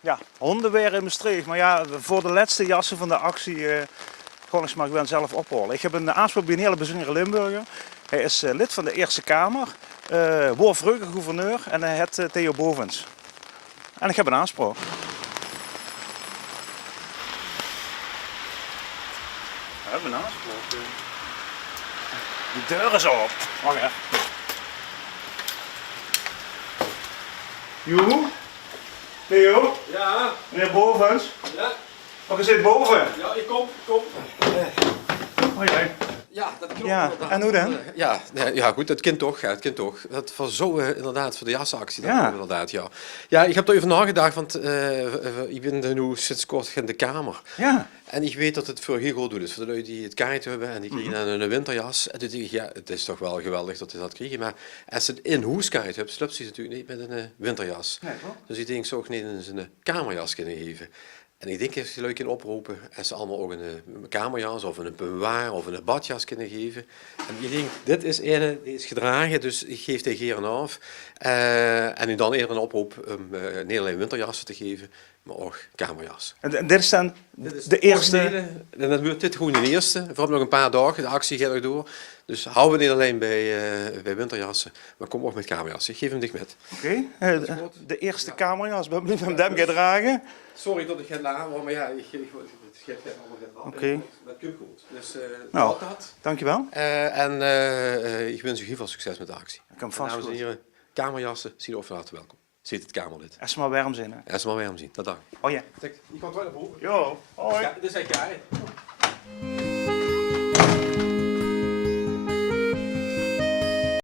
Ja, honden weer in Maastricht. Maar ja, voor de laatste jassen van de actie gewoon eens maar gewoon zelf ophalen. Ik heb een aanspraak bij een hele bijzondere Limburger. Hij is lid van de Eerste Kamer, Woor Vreuge gouverneur en hij heet Theo Bovens. En ik heb een aanspraak. We hebben een aanspraak. De deur is op. Wacht even. Joe? Theo? Ja, Meneer Bovens? ja, Oh, je zit boven. ja, ik kom. Oh jee. Ja, dat klopt Ja, inderdaad. en hoe dan? Ja, nee, ja, goed, het kind toch, ja, het kind toch. Dat was zo inderdaad voor de jassenactie. Dat Ja. klopt inderdaad, ja. Ja, ik heb er even nagedacht, want ik ben nu sinds kort in de Kamer. Ja. En ik weet dat het voor heel goed doel is. Voor de lui die het kaart hebben en die kregen dan een winterjas. En toen dacht ik, ja, het is toch wel geweldig dat ze dat kregen. Maar als ze het in huis kaart hebben, sluit ze natuurlijk niet met een winterjas. Nee, toch? Dus ik denk, zou ik niet eens een kamerjas kunnen geven. En ik denk dat je leuk kunnen oproepen en ze allemaal ook een kamerjas of een peignoir of een badjas kunnen geven. En ik denk, dit is een die is gedragen, dus ik geef die geren af. En u dan eerder een oproep om niet alleen winterjassen te geven, maar ook kamerjas. En dit is dan Dit is de eerste. En dan wordt dit gewoon de eerste. Voor nog een paar dagen, de actie gaat nog door. Dus houden we niet alleen bij winterjassen, maar kom ook met kamerjassen. Ik geef hem dicht met. Oké, de eerste kamerjas, ben benieuwd of hem gedragen. Sorry dat ik geen naam hoor, maar ja, het geeft allemaal net af. Oké. Dat komt goed. Dus Nou, dat. dankjewel. Ik wens u heel veel succes met de actie. Ik kan En vast dames en goed. heren, kamerjassen, zien of van harte welkom. Zit het Kamerlid. Als ze maar warm zijn. Hè. Eerst maar weer hem zien. Tot dan. Oh ja. Je kan wel naar boven. Jo, hoi. Ja, dit is echt jij.